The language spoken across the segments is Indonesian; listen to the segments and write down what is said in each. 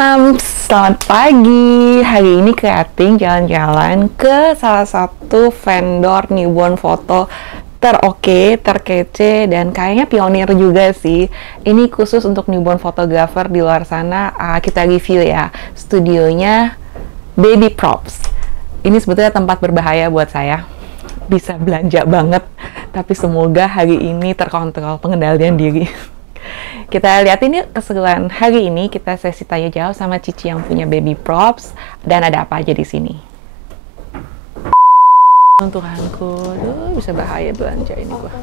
Mams, selamat pagi. Hari ini Kreating jalan-jalan ke salah satu vendor newborn foto teroke, terkece, dan kayaknya pionir juga sih. Ini khusus untuk newborn photographer di luar sana. Kita review ya, studionya Baby Props. Ini sebetulnya tempat berbahaya buat saya. Bisa belanja banget, tapi semoga hari ini terkontrol pengendalian diri. Kita lihat ini keseruan hari ini, kita sesi tanya jawab sama Cici yang punya Baby Props, dan ada apa aja di sini. Tuhanku, aduh, bisa bahaya belanja ini gua.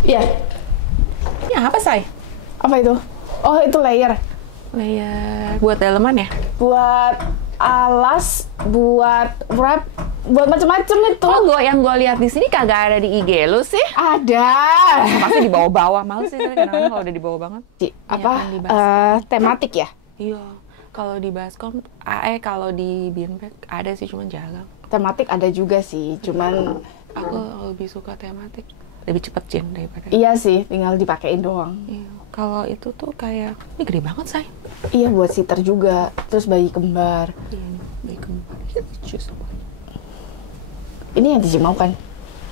Iya. Ini apa, Say? Apa itu? Oh, itu layer. Layer buat daleman ya? Buat alas, buat wrap, buat macam-macam itu. Oh, yang gue lihat di sini kagak ada di IG lu sih? Ada. Pasti di bawah-bawah, males sih kadang-kadang kalau udah di bawah banget. Apa? Tematik ya? Iya. Kalau di Baskom, kalau di Binbag ada sih, cuman jarang. Tematik ada juga sih, cuman aku lebih suka tematik, lebih cepet Jen daripada. Iya sih, tinggal dipakein doang. Iya. Kalau itu tuh kayak, ini gede banget, Say. Iya, buat sitter juga, terus bayi kembar. Iya, ini bayi kembar. Ini lucu semua. Ini yang Cici mau kan?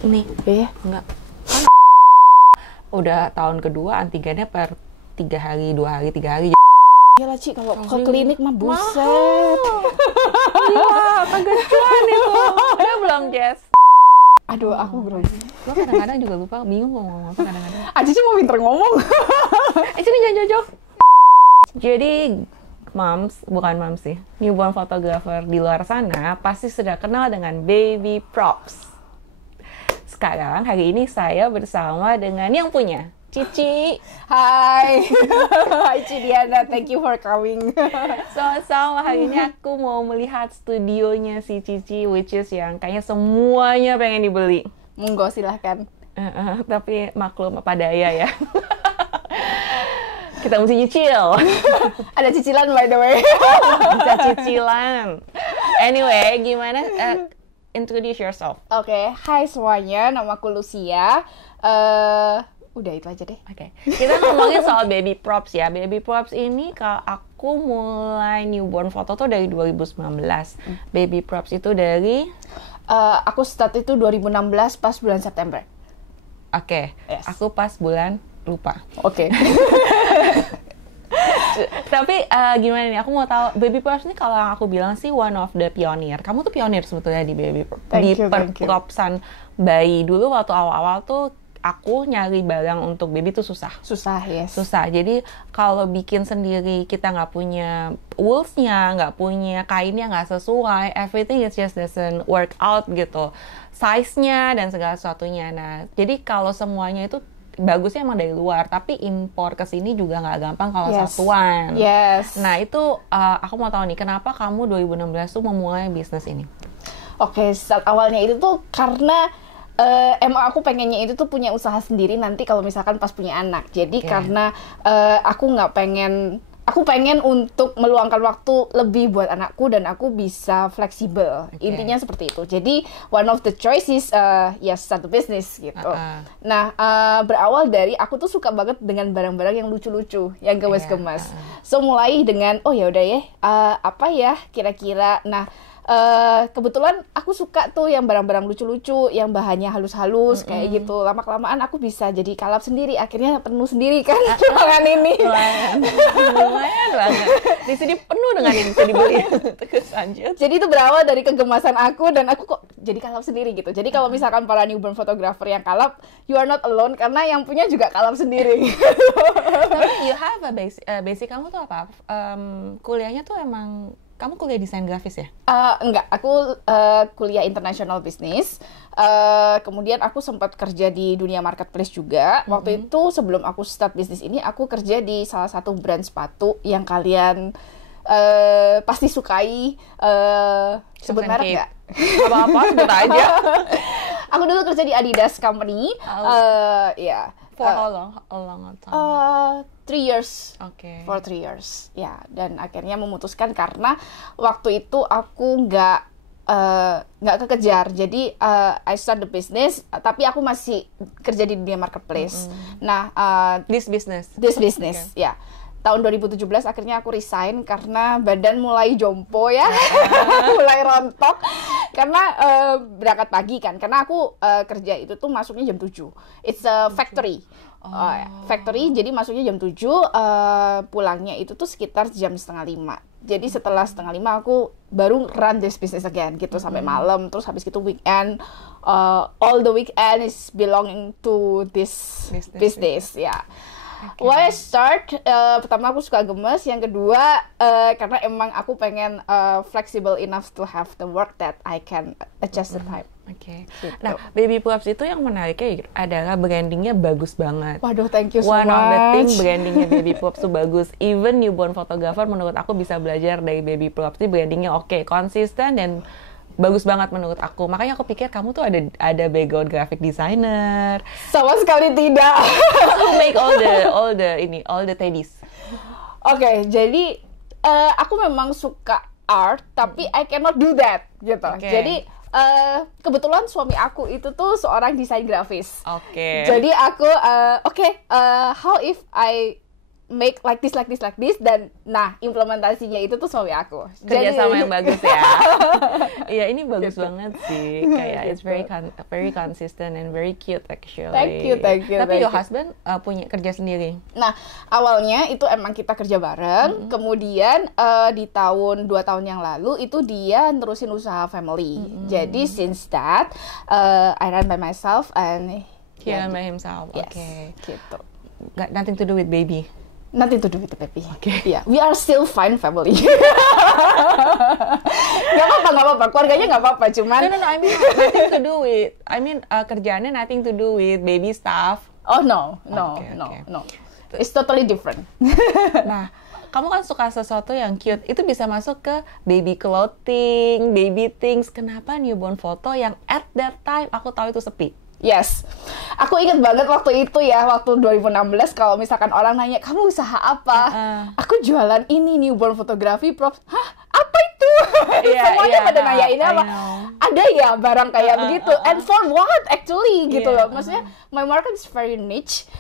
Ini? Iya. Enggak. Kan udah tahun kedua antigennya per 3 hari, 2 hari, 3 hari. Iya lah, Ci, kalau ke klinik mah buset. Iya, kagak cuan itu. Udah belum, Jess? Aduh, aku grogi. Gue kadang-kadang juga lupa, bingung mau ngomong apa kadang-kadang. Cici mau pinter ngomong. Sini jangan jojok. Jadi, Moms, bukan Moms sih, newborn photographer di luar sana pasti sudah kenal dengan Baby Props. Sekarang, hari ini saya bersama dengan yang punya, Cici. Hai. Hai Cidiana, thank you for coming. Sama-sama, hari ini aku mau melihat studionya si Cici, which is yang kayaknya semuanya pengen dibeli. Monggo, silahkan. Tapi maklum apa daya ya. Kita mesti nyicil. Ada cicilan by the way. Bisa cicilan. Anyway, gimana? Introduce yourself. Oke, hai semuanya, namaku Lucia. Udah itu aja deh. Oke. Kita ngomongin soal Baby Props ya. Baby Props ini kalau aku mulai newborn foto tuh dari 2019. Baby Props itu dari? Aku start itu 2016 pas bulan September. Oke. Yes. Aku pas bulan lupa. Oke. Tapi gimana nih? Aku mau tahu Baby Props ini kalau yang aku bilang sih one of the pionir. Kamu tuh pionir sebetulnya di Baby Props. Di perpropsan bayi dulu waktu awal-awal tuh aku nyari barang untuk baby tuh susah. Susah, yes. Susah. Jadi kalau bikin sendiri kita nggak punya woolsnya, nggak punya kainnya nggak sesuai, everything is just doesn't work out gitu. Size-nya dan segala sesuatunya. Nah, jadi kalau semuanya itu bagusnya emang dari luar, tapi impor ke sini juga nggak gampang kalau satuan. Yes. Nah, itu aku mau tahu nih, kenapa kamu 2016 tuh memulai bisnis ini? Oke, start awalnya itu tuh karena emang aku pengennya itu tuh punya usaha sendiri nanti kalau misalkan pas punya anak. Jadi karena aku pengen untuk meluangkan waktu lebih buat anakku dan aku bisa fleksibel. Intinya seperti itu. Jadi one of the choices start a business gitu. Nah, berawal dari aku tuh suka banget dengan barang-barang yang lucu-lucu, yang gemes-gemes. So mulai dengan ya udah ya, apa ya kira-kira. Nah, kebetulan aku suka tuh yang barang-barang lucu-lucu, yang bahannya halus-halus kayak gitu. Lama-kelamaan aku bisa jadi kalap sendiri, akhirnya penuh sendiri kan ruangan ini. Lumayan banget. Di sini penuh dengan yang bisa dibeli. Terus lanjut. Jadi itu berawal dari kegemasan aku dan aku kok jadi kalap sendiri gitu. Jadi kalau misalkan para newborn photographer yang kalap, you are not alone karena yang punya juga kalap sendiri. Tapi you have a basic kamu tuh apa? Kuliahnya tuh emang kamu kuliah desain grafis ya? Enggak, aku kuliah international business. Kemudian aku sempat kerja di dunia marketplace juga. Waktu itu sebelum aku start bisnis ini, aku kerja di salah satu brand sepatu yang kalian pasti sukai. Sebut merek nggak? Apa-apa, sebut aja. Aku dulu kerja di Adidas Company. For how long time? 3 years. Okay. For 3 years. Ya, dan akhirnya memutuskan karena waktu itu aku nggak kekejar. Jadi I start the business, tapi aku masih kerja di dunia marketplace. Nah, this business, okay. Ya. tahun 2017 akhirnya aku resign karena badan mulai jompo ya, mulai rontok karena berangkat pagi kan, karena aku kerja itu tuh masuknya jam 7. It's a factory. Factory, jadi masuknya jam 7, pulangnya itu tuh sekitar jam 4:30. Jadi setelah 4:30 aku baru run this business again gitu sampai malam. Terus habis itu weekend, all the weekend is belonging to this business ya. Okay. Why I start? Pertama aku suka gemes, yang kedua karena emang aku pengen flexible enough to have the work that I can adjust the time. Oke. Gitu. Nah, Baby Pups itu yang menariknya adalah brandingnya bagus banget. Waduh, thank you so One much. of the thing brandingnya Baby Pups tuh bagus. Even newborn photographer menurut aku bisa belajar dari Baby Pups. Ini brandingnya oke, konsisten dan bagus banget menurut aku. Makanya aku pikir kamu tuh ada background graphic designer. Sama sekali tidak. Who make all the teddies. Oke, jadi aku memang suka art, tapi I cannot do that gitu. Okay. Jadi kebetulan suami aku itu tuh seorang desain grafis. Oke. Jadi aku how if I make like this dan nah implementasinya itu tuh suami aku. Kerjasama Jadi, yang bagus ya. Iya, ini bagus banget sih. Kayak it's very consistent and very cute actually. Thank you. Tapi your husband punya kerja sendiri. Nah, awalnya itu emang kita kerja bareng, kemudian di 2 tahun yang lalu itu dia nerusin usaha family. Jadi since that I run by myself and he run by himself. Yes, Okay. gitu. Got nothing to do with baby. Nothing to do with the baby. Okay. Yeah, we are still fine family. Gak apa-apa, keluarganya gak apa-apa, cuman. No, I mean nothing to do with. Kerjaannya nothing to do with baby stuff. Oh no. It's totally different. Nah, kamu kan suka sesuatu yang cute, itu bisa masuk ke baby clothing, baby things. Kenapa newborn photo yang at that time aku tahu itu sepi? Yes, aku ingat banget waktu itu ya, waktu 2016 kalau misalkan orang nanya, kamu usaha apa? Aku jualan ini, newborn photography props. Hah? Apa itu? Semuanya pada nanyain apa? Ada ya barang kayak begitu? And for what actually? Gitu loh. Maksudnya, my market is very niche.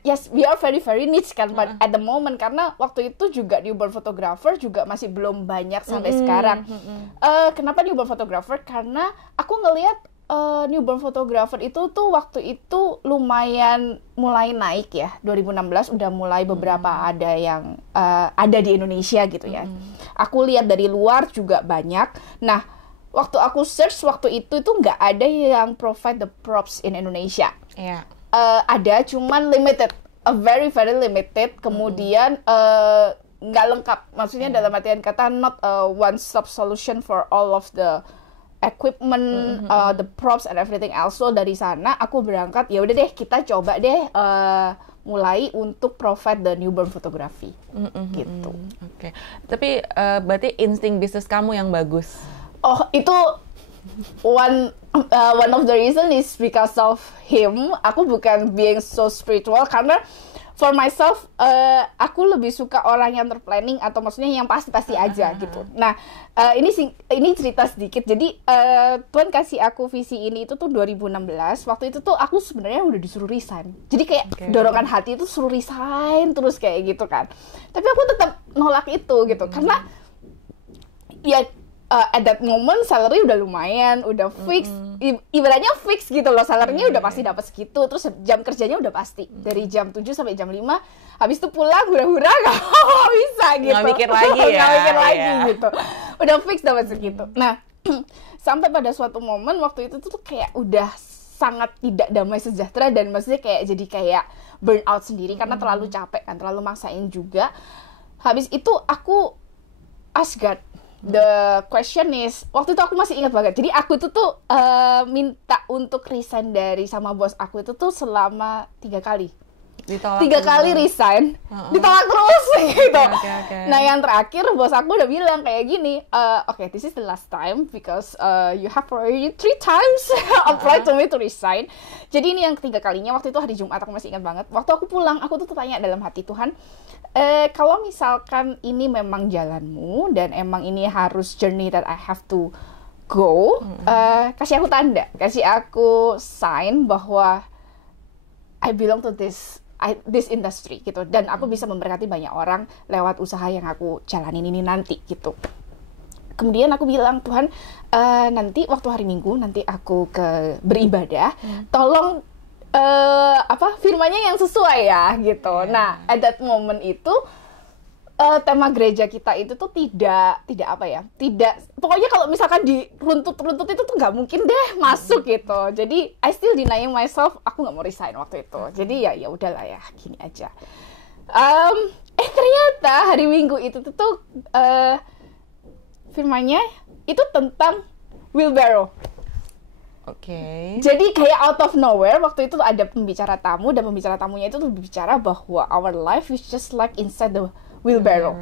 Yes, we are very niche kan, but at the moment, karena waktu itu juga newborn photographer juga masih belum banyak sampai sekarang. Kenapa newborn photographer? Karena aku ngelihat newborn photographer itu tuh waktu itu lumayan mulai naik ya. 2016 udah mulai beberapa ada yang ada di Indonesia gitu ya. Aku lihat dari luar juga banyak. Nah, waktu aku search waktu itu nggak ada yang provide the props in Indonesia. Iya. Ada, cuman limited, very limited. Kemudian nggak lengkap. Maksudnya dalam artian kata not a one-stop solution for all of the equipment, the props and everything else. So dari sana aku berangkat, ya udah deh kita coba deh mulai untuk provide the newborn photography gitu. Oke. Tapi berarti insting bisnis kamu yang bagus. Oh, itu one of the reason is because of him. Aku bukan being so spiritual karena for myself, aku lebih suka orang yang terplanning atau maksudnya yang pasti-pasti aja gitu. Nah, ini cerita sedikit. Jadi Tuhan kasih aku visi ini itu tuh 2016. Waktu itu tuh aku sebenarnya udah disuruh resign. Jadi kayak dorongan hati itu suruh resign terus kayak gitu kan. Tapi aku tetap nolak itu gitu karena ya at that moment salary udah lumayan, udah fix, ibaratnya fix gitu loh, salary-nya udah pasti dapat segitu, terus jam kerjanya udah pasti dari jam 7 sampai jam 5, habis itu pulang hura-hura nggak bisa gitu, nggak mikir lagi ya, nggak mikir lagi gitu, udah fix dapat segitu. Nah, sampai pada suatu momen waktu itu tuh kayak udah sangat tidak damai sejahtera dan maksudnya kayak jadi kayak burn out sendiri karena terlalu capek kan, terlalu maksain juga. Habis itu aku ask God. The question is, waktu itu aku masih ingat banget. Jadi aku tuh minta untuk resign dari sama bos aku itu tuh selama 3 kali. Ditolak 3 kali resign, ditolak terus gitu. Okay. Nah yang terakhir bos aku udah bilang kayak gini, okay, this is the last time because you have already 3 times applied to me to resign. Jadi ini yang ketiga kalinya. Waktu itu hari Jumat, aku masih ingat banget. Waktu aku pulang, aku tuh tanya dalam hati, Tuhan, kalau misalkan ini memang jalanmu dan emang ini harus journey that I have to go, kasih aku tanda, kasih aku sign bahwa I belong to this. this industry gitu, dan aku bisa memberkati banyak orang lewat usaha yang aku jalanin ini nanti gitu. Kemudian aku bilang, Tuhan, nanti waktu hari Minggu nanti aku beribadah, tolong firman-Nya yang sesuai ya gitu. Nah, at that moment itu tema gereja kita itu tuh tidak pokoknya kalau misalkan diruntut itu tuh nggak mungkin deh masuk gitu. Jadi I still denying myself, aku nggak mau resign waktu itu. Jadi ya udahlah ya, gini aja. Ternyata hari Minggu itu tuh firman-Nya itu tentang wheelbarrow. Oke. Jadi kayak out of nowhere waktu itu ada pembicara tamu, dan pembicara tamunya itu tuh berbicara bahwa our life is just like inside the wheelbarrow.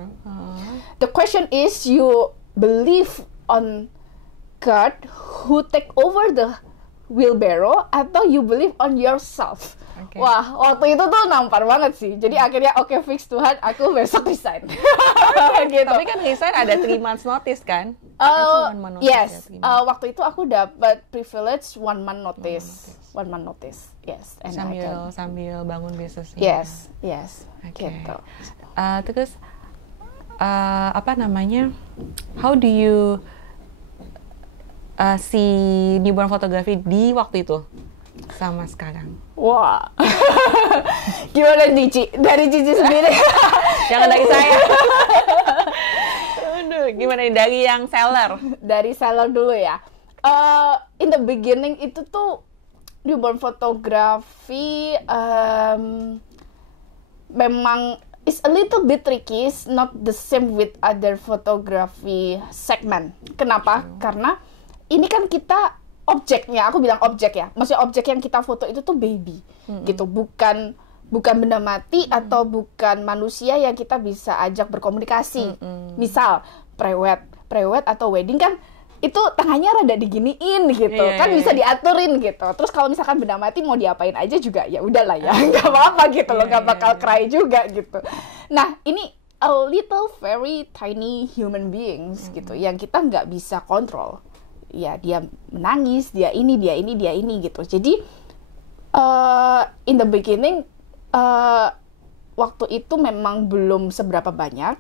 The question is, you believe on God who take over the wheelbarrow, atau you believe on yourself? Okay. Wah, waktu itu tuh nampar banget sih. Jadi akhirnya fix Tuhan, aku besok resign. Gitu. Tapi kan resign ada 3 months notice kan? Yes. Waktu itu aku dapat privilege 1 month notice. 1 month notice. Yes. And sambil bangun bisnisnya. Yes. Okay. Gitu. Terus how do you see newborn photography di waktu itu sama sekarang? Wah, gimana Cici? Dari Cici sendiri? Jangan dari saya. Aduh, gimana dari yang seller? Dari seller dulu ya. In the beginning itu tuh newborn photography memang is a little bit tricky, it's not the same with other photography segment. Kenapa? Karena ini kan kita objeknya, aku bilang objek ya, maksudnya objek yang kita foto itu tuh baby, gitu, bukan benda mati atau bukan manusia yang kita bisa ajak berkomunikasi. Misal prewed atau wedding kan itu tangannya rada diginiin gitu, kan bisa diaturin gitu. Terus kalau misalkan benda mati mau diapain aja juga ya udahlah ya, nggak apa-apa gitu loh, nggak bakal cry juga gitu. Nah ini a little very tiny human beings gitu, yang kita nggak bisa kontrol. Ya dia menangis, dia ini gitu. Jadi in the beginning waktu itu memang belum seberapa banyak.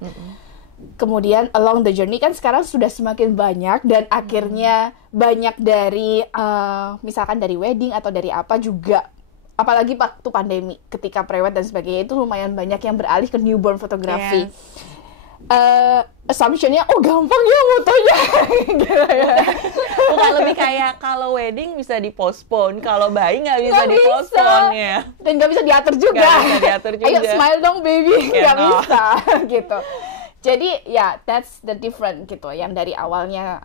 Kemudian along the journey kan sekarang sudah semakin banyak, dan akhirnya banyak dari misalkan dari wedding atau dari apa juga, apalagi waktu pandemi ketika prewed dan sebagainya itu lumayan banyak yang beralih ke newborn photography. Assumption-nya gampang ya motonya gitu ya. Bukan lebih kayak kalau wedding bisa dipostpone, kalau bayi nggak bisa dipostpone ya. Dan nggak bisa diatur juga. Ayo smile dong baby, nggak bisa gitu. Jadi ya that's the different gitu. Yang dari awalnya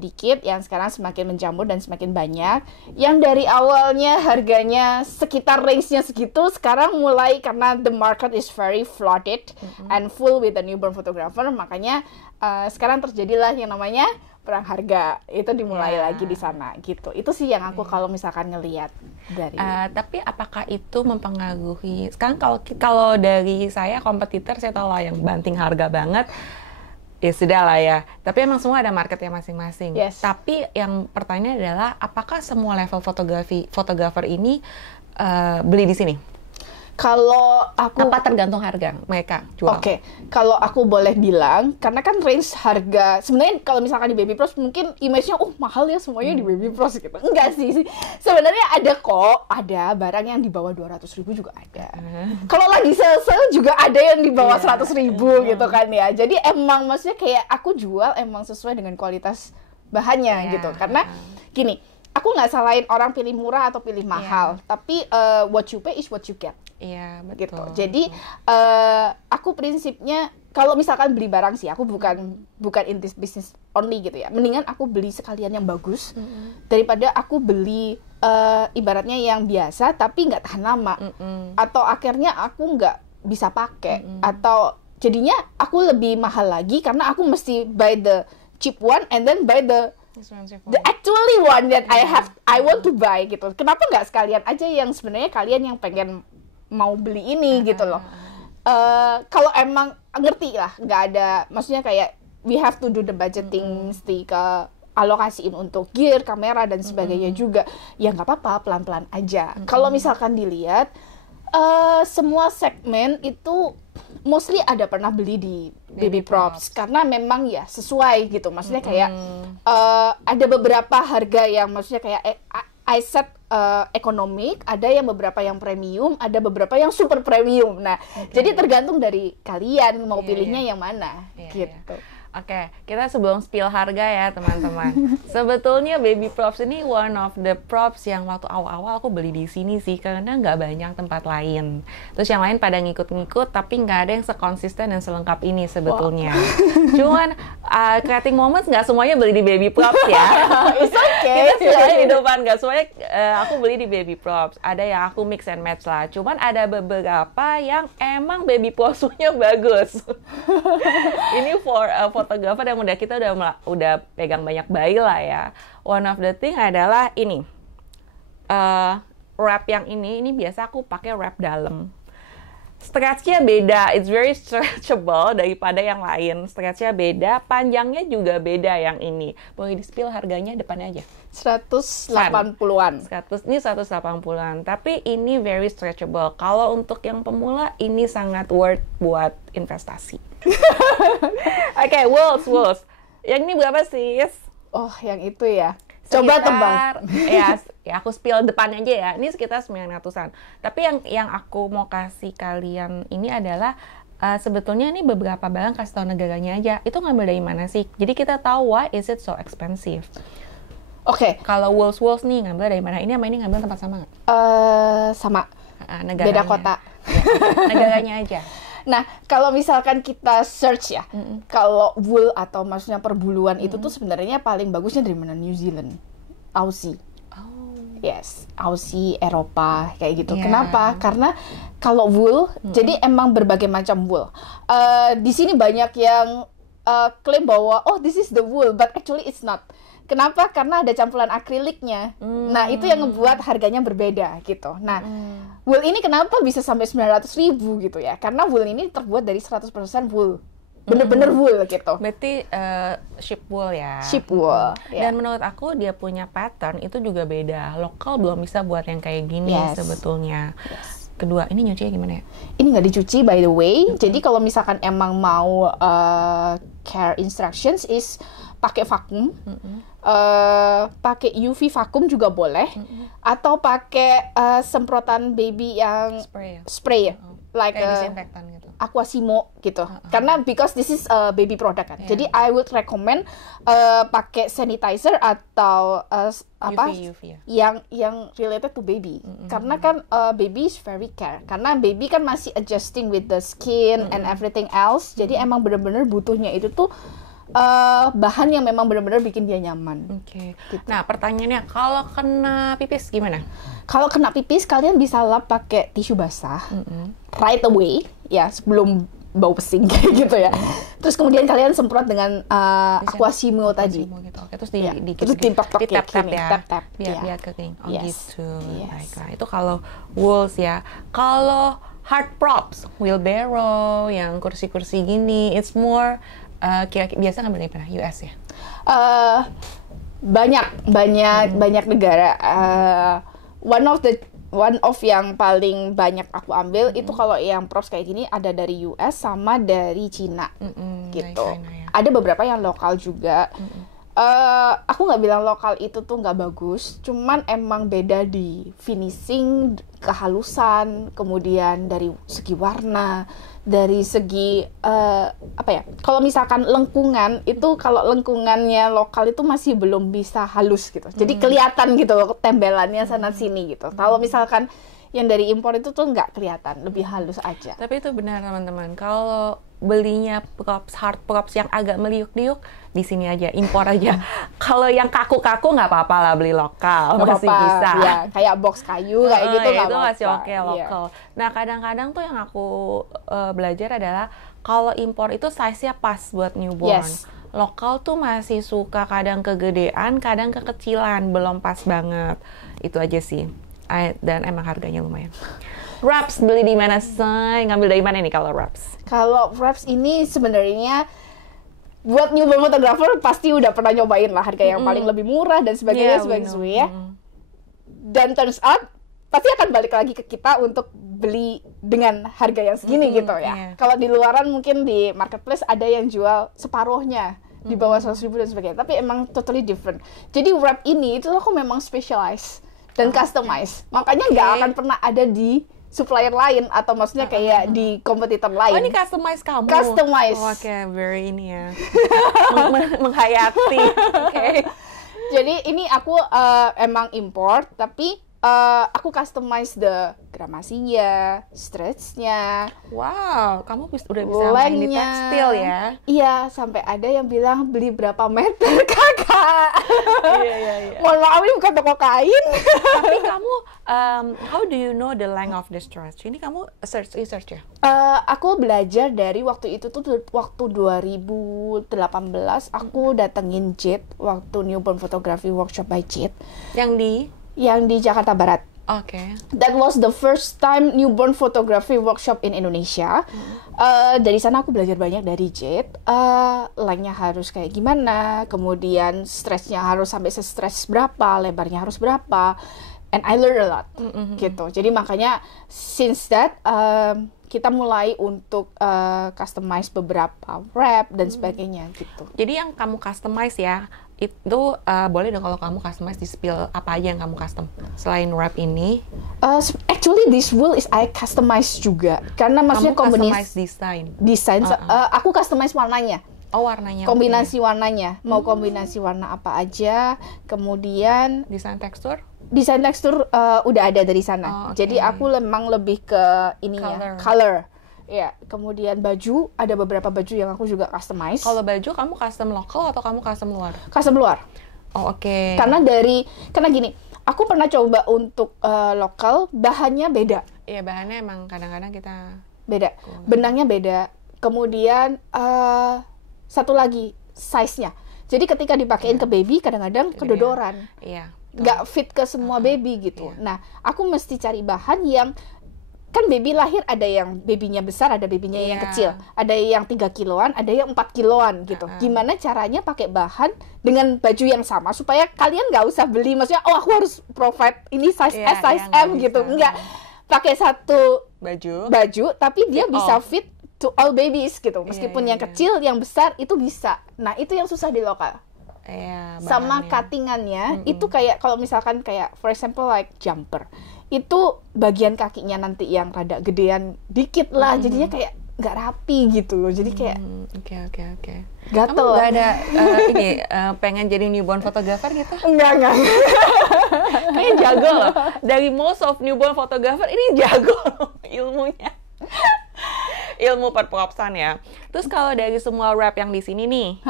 dikit, yang sekarang semakin menjamur dan semakin banyak. Yang dari awalnya harganya sekitar range-nya segitu, sekarang mulai karena the market is very flooded and full with the newborn photographer, makanya sekarang terjadilah yang namanya perang harga. Itu dimulai lagi di sana gitu. Itu sih yang aku kalau misalkan ngelihat dari. Tapi apakah itu mempengaruhi? Sekarang kalau dari saya kompetitor, saya tahu lah yang banting harga banget. Ya sudah lah ya. Tapi emang semua ada marketnya masing-masing. Yes. Tapi yang pertanyaan adalah, apakah semua level fotografer ini beli di sini? Kalau aku, apa tergantung harga mereka jual? Oke, kalau aku boleh bilang, karena kan range harga sebenarnya kalau misalkan di Baby Pros mungkin image-nya mahal ya semuanya di Baby Pros gitu. Enggak sih. Sebenarnya ada barang yang di bawah 200.000 juga ada. Kalau lagi sale juga ada yang di bawah 100.000 gitu kan ya. Jadi emang maksudnya kayak aku jual emang sesuai dengan kualitas bahannya gitu. Karena gini, aku nggak salahin orang pilih murah atau pilih mahal, tapi what you pay is what you get. Iya, betul. Gitu. Jadi aku prinsipnya kalau misalkan beli barang sih, aku bukan in this business only gitu ya. Mendingan aku beli sekalian yang bagus daripada aku beli ibaratnya yang biasa tapi nggak tahan lama, atau akhirnya aku nggak bisa pakai, atau jadinya aku lebih mahal lagi karena aku mesti buy the cheap one and then buy the actually one that I want to buy gitu. Kenapa nggak sekalian aja yang sebenarnya kalian yang pengen mau beli ini gitu loh. Kalau emang ngerti lah, nggak ada, maksudnya kayak we have to do the budgeting, mesti ke alokasiin untuk gear, kamera dan sebagainya juga. Ya nggak apa-apa, pelan-pelan aja. Kalau misalkan dilihat Semua segmen itu mostly ada pernah beli di Baby Props karena memang ya sesuai gitu. Maksudnya kayak ada beberapa harga yang maksudnya kayak I set ekonomik, ada yang beberapa yang premium, ada beberapa yang super premium. Nah, jadi tergantung dari kalian mau pilihnya yang mana gitu. Oke, kita sebelum spill harga ya teman-teman. Sebetulnya Baby Props ini one of the props yang waktu awal-awal aku beli di sini sih, karena nggak banyak tempat lain. Terus yang lain pada ngikut-ngikut, tapi nggak ada yang sekonsisten dan selengkap ini sebetulnya. Cuman creating moments nggak semuanya beli di Baby Props ya. It's okay. Kita sudah hidupan, nggak semuanya aku beli di Baby Props. Ada yang aku mix and match lah. Cuman ada beberapa yang emang Baby Props-nya bagus. Ini for fotografer yang kita udah pegang banyak bayi lah ya. One of the thing adalah ini wrap yang ini biasa aku pakai wrap dalam. Stretch-nya beda, it's very stretchable daripada yang lain. Stretch-nya beda, panjangnya juga beda yang ini. Boleh di-spill harganya depannya aja. 180-an. Ini 180-an. Tapi ini very stretchable. Kalau untuk yang pemula, ini sangat worth buat investasi. Oke, Woolz. Yang ini berapa sis? Oh, yang itu ya. Coba tebak. Ya aku spill depannya aja ya. Ini sekitar 900-an. Tapi yang aku mau kasih kalian ini adalah sebetulnya ini beberapa barang kasih tahu negaranya aja. Itu ngambil dari mana sih? Jadi kita tahu why is it so expensive. Oke. Kalau Woolz nih ngambil dari mana? Ini sama ini ngambil tempat sama nggak? Sama. Negaranya. Beda kota. Ya, negaranya aja. Nah, kalau misalkan kita search ya, kalau wool atau maksudnya perbuluan itu tuh sebenarnya paling bagusnya dari mana? New Zealand, Aussie. Yes, Aussie, Eropa, kayak gitu. Kenapa? Karena kalau wool, jadi emang berbagai macam wool. Di sini banyak yang klaim bahwa, oh this is the wool, but actually it's not. Kenapa? Karena ada campuran akriliknya. Nah, itu yang ngebuat harganya berbeda gitu. Nah, wool ini kenapa bisa sampai 900.000 gitu ya? Karena wool ini terbuat dari 100% wool. Bener-bener wool gitu. Berarti sheep wool ya? Sheep wool. Dan menurut aku dia punya pattern itu juga beda. Lokal belum bisa buat yang kayak gini sebetulnya. Kedua, ini nyucinya gimana ya? Ini nggak dicuci by the way. Jadi kalau misalkan emang mau care instructions is pakai vakum. Pakai UV vakum juga boleh, atau pakai semprotan baby yang spray ya, like disinfektan gitu. Aquasimo gitu. Karena because this is a baby product kan. Jadi I would recommend pakai sanitizer atau UV ya? yang related to baby. Karena kan baby is very care. Karena baby kan masih adjusting with the skin and everything else. Jadi emang bener-bener butuhnya itu tuh bahan yang memang benar-benar bikin dia nyaman. Gitu. Nah, pertanyaannya, kalau kena pipis gimana? Kalau kena pipis, kalian bisa lap pakai tisu basah right away, ya sebelum bau pesing kayak gitu ya. Terus kemudian kalian semprot dengan Aquasimo tadi. Gitu. Oke, terus ditap-tap ya. Biar kering. Oh gitu. Baiklah. Itu kalau Woolz ya. Kalau hard props, wheelbarrow, yang kursi-kursi gini, it's more biasa ngambil dari mana? US ya? Banyak negara. One of yang paling banyak aku ambil itu kalau yang props kayak gini ada dari US sama dari Cina gitu. China, ya. Ada beberapa yang lokal juga. Aku nggak bilang lokal itu tuh nggak bagus, cuman emang beda di finishing, kehalusan, kemudian dari segi warna, dari segi kalau misalkan lengkungan itu, kalau lengkungannya lokal itu masih belum bisa halus gitu, jadi kelihatan gitu tembelannya sana sini gitu. Kalau misalkan yang dari impor itu tuh nggak kelihatan, lebih halus aja. Tapi itu benar teman-teman, kalau belinya props, hard props yang agak meliuk-liuk, di sini aja, impor aja. Kalau yang kaku-kaku nggak apa-apa lah, beli lokal, masih bisa. Ya, kayak box kayu kayak gitu nggak apa-apa. Itu masih oke, lokal. Nah, kadang-kadang tuh yang aku belajar adalah kalau impor itu size-nya pas buat newborn. Lokal tuh masih suka kadang kegedean, kadang kekecilan, belum pas banget. Itu aja sih. Dan emang harganya lumayan. Wraps beli di mana say? Ngambil dari mana nih kalau wraps? Kalau wraps ini sebenarnya buat newborn photographer pasti udah pernah nyobain lah harga yang paling lebih murah dan sebagainya ya. Dan turns out pasti akan balik lagi ke kita untuk beli dengan harga yang segini gitu ya. Kalau di luaran mungkin di marketplace ada yang jual separuhnya di bawah 100.000 dan sebagainya, tapi emang totally different. Jadi wrap ini itu aku memang specialize dan customize, makanya nggak akan pernah ada di supplier lain atau maksudnya kayak di kompetitor lain. Oh, ini customize kamu? Customize. Oh, oke, very ini ya. Menghayati. Oke. Jadi ini aku emang import, tapi aku customize the gramasinya, stretchnya. Wow, kamu udah bisa main di tekstil ya? Iya, sampai ada yang bilang beli berapa meter kakak. Iya. Mohon maaf, ini bukan toko kain. Tapi kamu, how do you know the length of the stretch? Ini kamu research ya? Aku belajar dari waktu itu tuh, waktu 2018 aku datengin JIT, waktu Newborn Photography Workshop by JIT. Yang di Jakarta Barat. Oke. That was the first time newborn photography workshop in Indonesia. Dari sana aku belajar banyak dari JIT. Lengthnya harus kayak gimana, kemudian stretchnya harus sampai se-stretch berapa, lebarnya harus berapa. And I learned a lot, gitu. Jadi makanya since that kita mulai untuk customize beberapa wrap dan sebagainya gitu. Jadi yang kamu customize ya, itu boleh dong kalau kamu customize, di spill apa aja yang kamu custom selain wrap ini? Actually this wool is I customize juga, karena maksudnya kombinasi desain. Aku customize warnanya. Oh, warnanya. Kombinasi warnanya, mau kombinasi warna apa aja, kemudian desain tekstur. Desain tekstur udah ada dari sana. Jadi aku memang lebih ke ininya, color. Ya, kemudian baju, ada beberapa baju yang aku juga customize. Kalau baju kamu custom lokal atau kamu custom luar? Custom luar. Oh, oke. Karena gini, aku pernah coba untuk lokal, bahannya beda. Iya, bahannya emang kadang-kadang kita beda. Benangnya beda. Kemudian satu lagi, size-nya. Jadi ketika dipakein ke baby, kadang-kadang kedodoran. Iya. Nggak fit ke semua baby gitu. Nah, aku mesti cari bahan yang, kan baby lahir ada yang babynya besar, ada babynya yang kecil, ada yang 3 kiloan, ada yang 4 kiloan gitu. Gimana caranya pakai bahan dengan baju yang sama supaya kalian nggak usah beli, maksudnya aku harus provide ini size S, size M gitu. Enggak, pakai satu baju tapi dia bisa fit to all babies gitu. Meskipun yang kecil, yang besar itu bisa. Nah, itu yang susah di lokal. Sama cuttingannya itu kayak kalau misalkan kayak for example like jumper, itu bagian kakinya nanti yang rada gedean dikit lah, jadinya kayak nggak rapi gitu loh. Jadi kayak oke. gatel. Kamu nggak ada pengen jadi newborn photographer gitu? Enggak. Kayaknya jago loh. Dari most of newborn photographer ini jago ilmunya. Ilmu perpropsan ya. Terus kalau dari semua wrap yang di sini nih,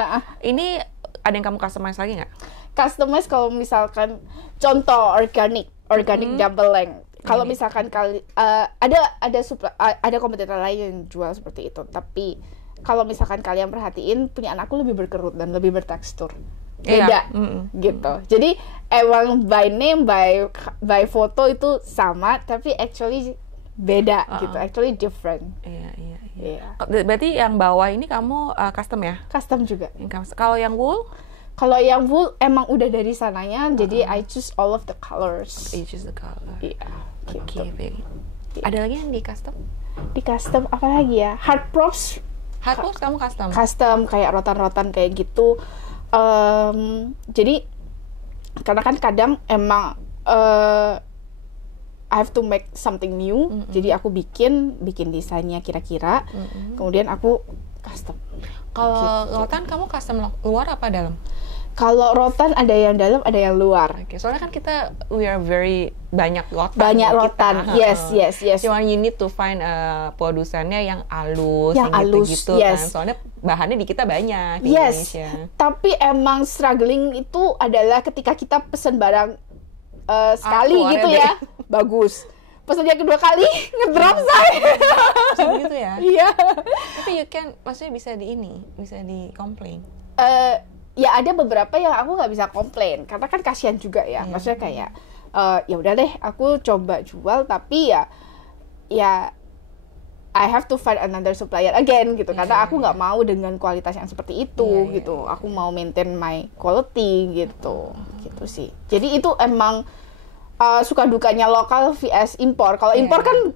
ini ada yang kamu customize lagi nggak? Customize kalau misalkan contoh organic double length. Kalau misalkan ada kompetitor lain yang jual seperti itu, tapi kalau misalkan kalian perhatiin, punya anakku lebih berkerut dan lebih bertekstur. Beda gitu. Jadi emang by name, by foto itu sama, tapi actually beda gitu. Actually different. Iya. Berarti yang bawah ini kamu custom ya? Custom juga. Kalau yang wool? Kalau yang wool emang udah dari sananya, jadi I choose all of the colors. You choose the color. Iya. Gitu. Ada lagi yang di custom? Di custom apa lagi ya? Hard props. Hard props kamu custom? Custom kayak rotan-rotan kayak gitu. Jadi karena kan kadang emang I have to make something new. Jadi aku bikin desainnya kira-kira. Kemudian aku custom. Kalau rotan kamu custom luar apa dalam? Kalau rotan ada yang dalam, ada yang luar. Oke, soalnya kan kita we are very banyak rotan. Banyak rotan. Yes. Cuma you need to find produsennya yang halus, yang halus, gitu kan. Soalnya bahannya di kita banyak di Indonesia. Tapi emang struggling itu adalah ketika kita pesen barang sekali gitu ya, bagus. Pesan yang kedua kali ngedrop saya. Gitu ya? Iya. Tapi maksudnya bisa di komplain. Ya ada beberapa yang aku nggak bisa komplain karena kan kasihan juga ya. Maksudnya kayak ya udah deh aku coba jual, tapi ya I have to find another supplier again gitu, karena aku nggak mau dengan kualitas yang seperti itu gitu. Aku mau maintain my quality gitu sih. Jadi itu emang suka dukanya lokal vs impor. Kalau impor kan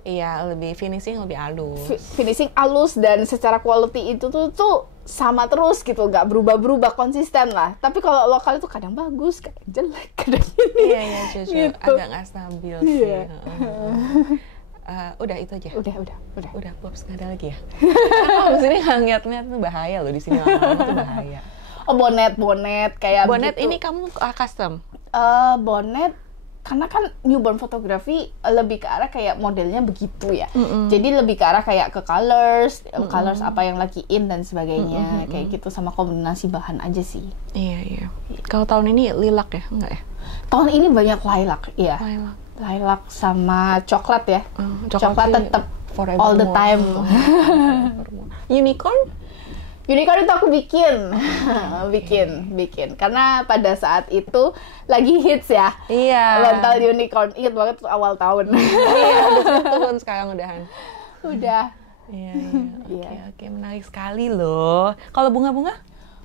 iya, lebih finishing lebih halus. Finishing halus dan secara quality itu tuh sama terus gitu, nggak berubah-berubah, konsisten lah. Tapi kalau lokal itu kadang bagus, kadang jelek, kadang ini. Iya, cucu. Gitu. Agak nggak stabil sih. Iya. Udah itu aja. Udah. Pops, nggak ada lagi ya? Aku di sini ngeliat-ngeliat tuh bahaya loh, di sini lama-lama tuh bahaya. Oh, bonet kayak Bonet gitu. ini kamu custom? Bonet karena kan newborn photography lebih ke arah kayak modelnya begitu ya. Jadi lebih ke arah kayak ke colors apa yang lagi in dan sebagainya, kayak gitu, sama kombinasi bahan aja sih. Iya. Kalau tahun ini lilac ya, enggak ya? Tahun ini banyak lilac, iya. Lilac Sama coklat ya. Coklat tetap forevermore. all the time. Unicorn itu aku bikin karena pada saat itu lagi hits ya. Iya. Lental unicorn, ingat banget tuh awal tahun. Iya, udah turun sekarang udahan. Udah. Iya. Oke, menarik sekali loh. Kalau bunga-bunga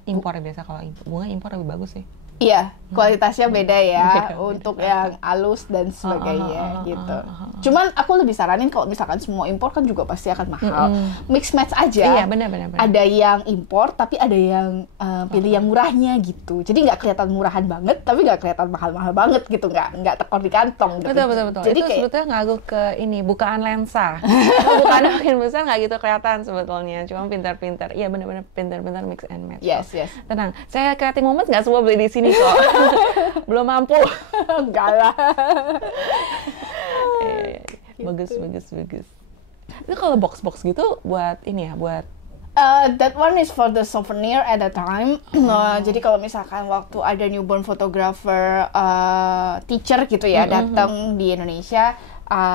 impor biasa, kalau bunga impor lebih bagus sih. Iya, kualitasnya beda ya, Beda. untuk yang halus dan sebagainya gitu. Cuman aku lebih saranin kalau misalkan semua impor kan juga pasti akan mahal. Mix match aja. Iya, benar. Ada yang impor tapi ada yang pilih yang murahnya gitu. Jadi nggak kelihatan murahan banget, tapi nggak kelihatan mahal-mahal banget gitu, nggak tekor di kantong gitu. Betul. Jadi itu kayak sebetulnya ngaruh ke ini, bukaan lensa. Kalau bukaan makin besar nggak gitu kelihatan sebetulnya. Cuma pintar-pintar. Iya, benar-benar pintar-pintar mix and match. yes. Tenang, saya Creative Moments nggak semua beli di sini kok. Belum mampu. Enggak lah. Bagus. Itu kalau box gitu buat ini ya, buat That one is for the souvenir at the time. Jadi kalau misalkan waktu ada newborn photographer teacher gitu ya datang di Indonesia,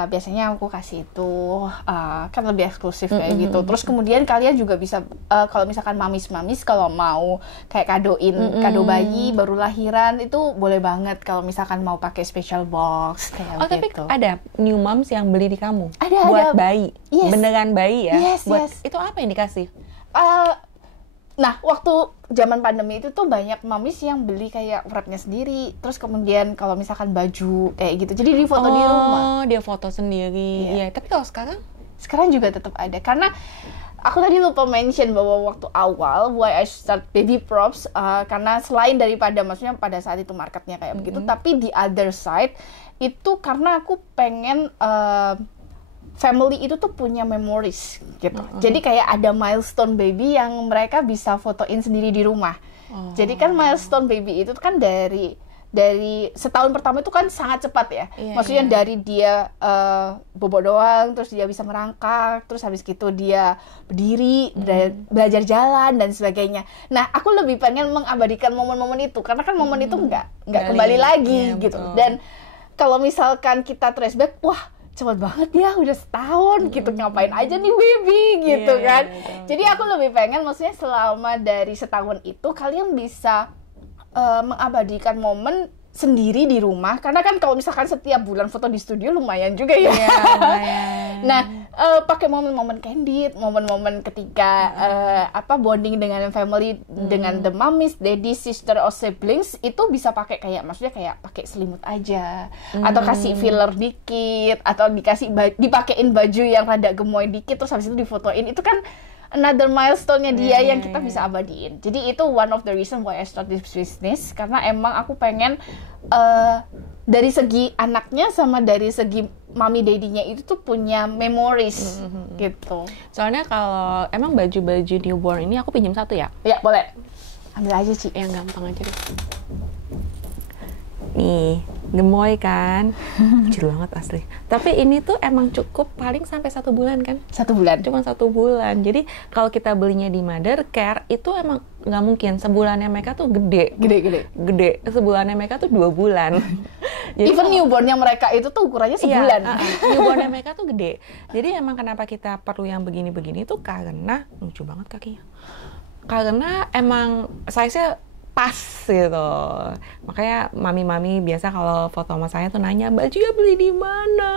biasanya aku kasih itu, kan lebih eksklusif kayak gitu. Terus kemudian kalian juga bisa kalau misalkan mamis kalau mau kayak kadoin kado bayi baru lahiran, itu boleh banget kalau misalkan mau pakai special box kayak gitu. Tapi ada new moms yang beli di kamu Ada. buat bayi. Yes. Beneran bayi ya. Yes. Itu apa yang dikasih? Nah, waktu zaman pandemi itu tuh banyak mamis yang beli kayak wrapnya sendiri. Terus kemudian kalau misalkan baju kayak gitu, jadi di foto di rumah. Oh, dia foto sendiri. Iya. Tapi kalau Sekarang juga tetap ada. Karena aku tadi lupa mention bahwa waktu awal why I start baby props, karena selain daripada maksudnya pada saat itu marketnya kayak begitu, tapi the other side itu karena aku pengen family itu tuh punya memories gitu. Jadi kayak ada milestone baby yang mereka bisa fotoin sendiri di rumah. Jadi kan milestone baby itu kan dari setahun pertama itu kan sangat cepat ya. Maksudnya dari dia bobo doang, terus dia bisa merangkak, terus habis gitu dia berdiri, belajar jalan dan sebagainya. Nah, aku lebih pengen mengabadikan momen-momen itu karena kan momen itu nggak kembali lagi gitu. Betul. Dan kalau misalkan kita trace back, wah cepat banget ya, udah setahun gitu, ngapain aja nih baby gitu kan. Jadi aku lebih pengen maksudnya selama dari setahun itu kalian bisa mengabadikan momen sendiri di rumah, karena kan kalau misalkan setiap bulan foto di studio lumayan juga ya. Lumayan. Nah, pakai momen-momen candid, momen-momen ketika bonding dengan family, dengan the mommies, daddy, sister, or siblings, itu bisa pakai kayak maksudnya kayak pakai selimut aja, atau kasih filler dikit, atau dipakein baju yang rada gemoy dikit, terus habis itu difotoin. Itu kan another milestone-nya dia yang kita bisa abadiin. Jadi itu one of the reason why I start this business, karena emang aku pengen dari segi anaknya sama dari segi mami daddy-nya itu tuh punya memories gitu. Soalnya kalau emang baju-baju newborn ini aku pinjam satu ya? Ya, boleh. Ambil aja, Ci. Yang gampang aja deh. Nih, gemoy kan? Kecil banget asli. Tapi ini tuh emang cukup paling sampai 1 bulan kan? 1 bulan. Cuma 1 bulan. Jadi kalau kita belinya di Mother Care itu emang nggak mungkin. Sebulannya mereka tuh gede. Sebulannya mereka tuh 2 bulan. Jadi even newbornnya mereka itu tuh ukurannya sebulan. Newbornnya mereka tuh gede. Jadi emang kenapa kita perlu yang begini-begini tuh karena lucu banget kakinya. Karena emang size-nya pas gitu. Makanya mami-mami biasa kalau foto sama saya tuh nanya, bajunya beli di mana?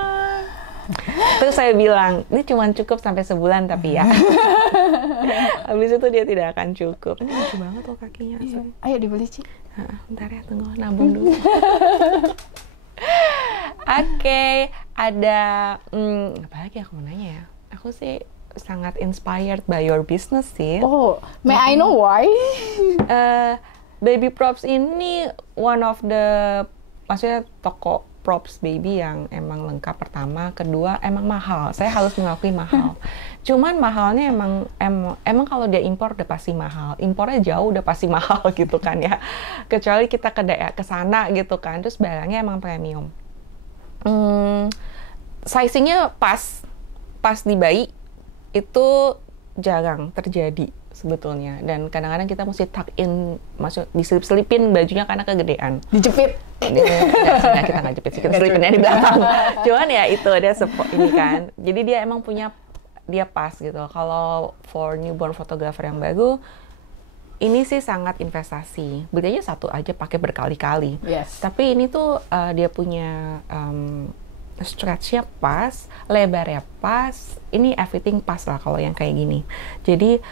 Terus saya bilang, ini cuma cukup sampai sebulan tapi ya. Habis itu dia tidak akan cukup. Ini lucu banget loh kakinya. Ayo dibeli, Ci. Bentar ya, tunggu nabung dulu. Oke, ada apa lagi aku mau nanya ya? Aku sih sangat inspired by your business sih. Oh, may I know why? Baby Props ini one of the, maksudnya toko props baby yang emang lengkap. Pertama, kedua emang mahal. Saya harus mengakui mahal. Cuman mahalnya emang kalau dia impor udah pasti mahal. Impornya jauh udah pasti mahal gitu kan ya. Kecuali kita ke sana gitu kan. Terus barangnya emang premium. Sizingnya pas di bayi itu jarang terjadi sebetulnya, dan kadang-kadang kita mesti tuck in, masuk diselip-selipin bajunya karena kegedean. Dijepit. Nah, kita nggak jepit sih, kita selipinnya di belakang. Cuman ya itu dia ini kan. Jadi dia emang dia pas gitu. Kalau for newborn photographer yang baru, ini sih sangat investasi. Beli aja satu aja pakai berkali-kali. Yes. Tapi ini tuh dia punya stretch-nya pas, lebarnya pas, ini everything pas lah kalau yang kayak gini. Jadi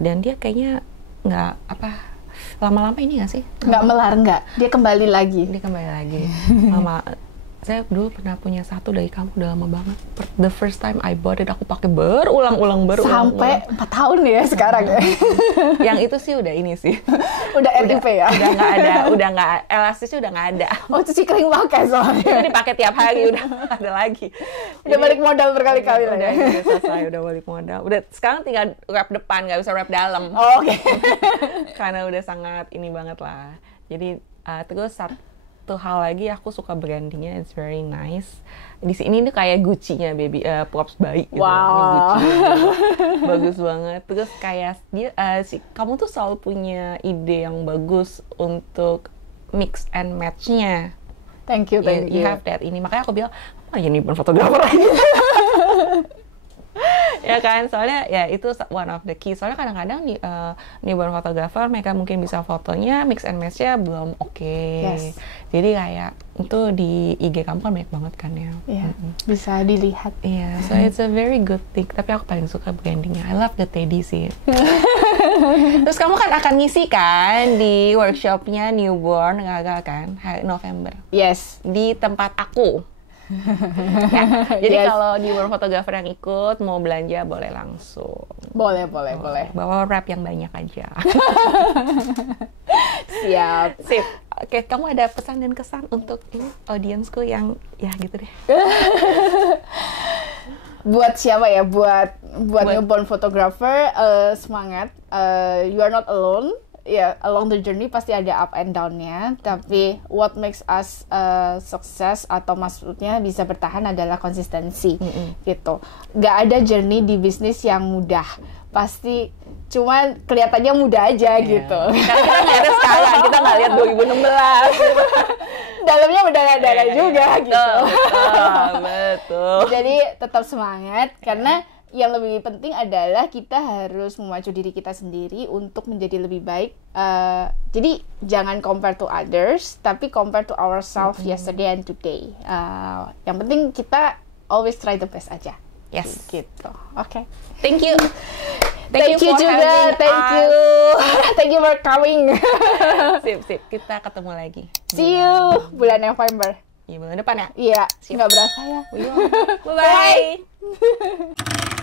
dan dia kayaknya nggak lama-lama ini nggak sih? Nggak melar, nggak. Dia kembali lagi. Saya dulu pernah punya satu dari kamu, udah lama banget. The first time I bought it, aku pakai berulang-ulang. Sampai 4 tahun ya sekarang ya. Yang itu sih udah ini sih. Udah RIP ya? Udah nggak ada, elastisnya udah nggak ada. Oh, cuci kering pakai soalnya. Itu dipakai tiap hari, udah nggak ada lagi. Udah balik modal berkali-kali lah ya. Udah selesai, udah balik modal. Udah sekarang tinggal wrap depan, nggak bisa wrap dalam. Oh, oke. Karena udah sangat ini banget lah. Jadi terus satu hal lagi, aku suka brandingnya, it's very nice. Di sini ini kayak Gucci-nya baby props bayi gitu. Wow. Ini Gucci gitu. Bagus banget. Terus kayak dia kamu tuh selalu punya ide yang bagus untuk mix and match-nya. Thank you. You have that ini. Makanya aku bilang, ini bukan fotografer lagi. Ya kan, soalnya ya itu one of the key. Soalnya kadang-kadang newborn photographer mereka mungkin bisa fotonya mix and match-nya belum oke. Yes. Jadi kayak itu di IG kamu kan banyak banget kan ya. Iya, bisa dilihat. Iya, so it's a very good thing. Tapi aku paling suka brandingnya. I love the Teddy sih. Terus kamu kan akan ngisi kan di workshopnya newborn gagal kan, hari November. Yes. Di tempat aku. Ya. Jadi kalau newborn photographer yang ikut mau belanja boleh langsung. Boleh. Bawa wrap yang banyak aja. Siap. Sip. Oke, kamu ada pesan dan kesan untuk ini audiensku yang ya gitu deh. Buat siapa ya? Buat newborn photographer, semangat. You are not alone. Ya, along the journey pasti ada up and down-nya, tapi what makes us sukses atau maksudnya bisa bertahan adalah konsistensi, gitu. Gak ada journey di bisnis yang mudah, pasti cuman kelihatannya mudah aja gitu. Karena kita ngeliatnya sekarang, kita nggak lihat 2016. Dalamnya berdarah-darah juga gitu. Betul. Jadi tetap semangat, karena yang lebih penting adalah kita harus memacu diri kita sendiri untuk menjadi lebih baik. Jadi jangan compare to others, tapi compare to ourselves yesterday and today. Yang penting kita always try the best aja. Yes. Gitu. Oke. Thank you. Thank you juga. Thank you. Thank you for coming. Sip. Kita ketemu lagi. See you bulan November. Iya, bulan depan ya? Iya. Nggak berasa ya. Bye-bye.